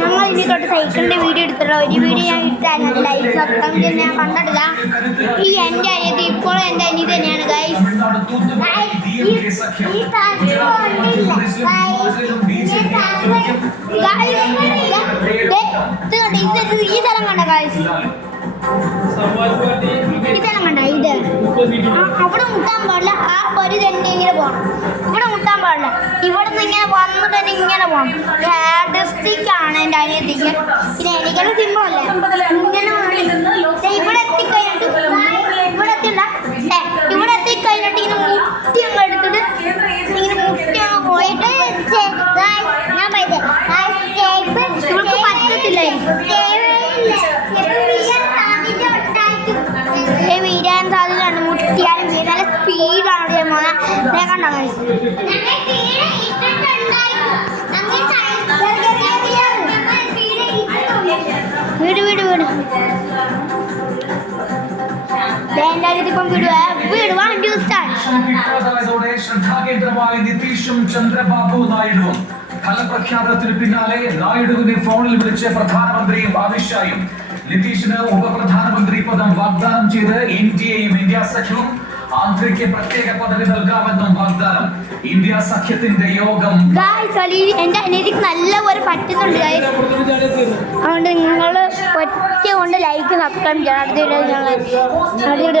ഞങ്ങൾ ഇനി തൊട്ട് സൈക്കിളിൻ്റെ വീഡിയോ എടുത്തിട്ടുള്ള ഒരു വീഡിയോ ഞാൻ ഇട്ടായിരുന്നു ലൈക്ക് സബ്സ്ക്രൈബ് ഞാൻ കണ്ടിട്ടില്ല. ഈ എൻ്റെ അനിയത്തി ഇപ്പോഴും എൻ്റെ അനിയത്തി തന്നെയാണ് ഗൈസ്. ഈ സ്ഥലം കണ്ട ഗൈസ്, ഇതെല്ലാം കണ്ട ഇത് അവിടെ മുട്ടാൻ പാടില്ല. ആ പരി തന്നെ ഇങ്ങനെ പോകണം, ഇവിടെ മുട്ടാൻ പാടില്ല. ഇവിടെ നിന്ന് ഇങ്ങനെ വന്നിട്ട് തന്നെ ഇങ്ങനെ പോകണം. ഹാർഡിസ്റ്റിക്കാണ് എൻ്റെ അനിയത്തിക്ക്. പിന്നെ എനിക്കെല്ലാം സിമ്പിളല്ലേ, ഇങ്ങനെ ഇവിടെ എത്തിക്കഴിഞ്ഞിട്ട് ഇവിടെ എത്തിക്കഴിഞ്ഞിട്ട് ഇങ്ങനെ മുട്ടി അങ്ങ് എടുത്തിട്ട് ഇങ്ങനെ മുട്ടി അങ്ങ് പോയിട്ട് ഞാൻ ഇവർക്ക് പറ്റത്തില്ലായിരിക്കും വീഴാൻ സാധ്യതയുണ്ട്. മുട്ടിയാലും വീഴാൻ സ്പീഡാണ് കണ്ടോ വീട് വീട് വീട് ശ്രദ്ധാകേന്ദ്രമായ നിതീഷും ചന്ദ്രബാബു നായിഡുവും ഫലപ്രഖ്യാപനത്തിന് പിന്നാലെ നായിഡുവിനെ ഫോണിൽ വിളിച്ച് പ്രധാനമന്ത്രിയും അമിത്ഷായും നിതീഷിന് ഉപപ്രധാനമന്ത്രി പദം വാഗ്ദാനം ചെയ്ത് ഇന്ത്യയും ഇന്ത്യ സഖ്യവും ആന്ധ്രയ്ക്ക് പ്രത്യേക പദവി നൽകാമെന്നും വാഗ്ദാനം. ഇന്ത്യ സഖ്യത്തിന്റെ യോഗം എന്റെ അനിയത്തിക്ക് നല്ലപോലെ പറ്റുന്നുണ്ട്. അതുകൊണ്ട് നിങ്ങൾ ഒറ്റ കൊണ്ട് ലൈക്ക് സബ്സ്ക്രൈബ് ചെയ്യണം. അടുത്ത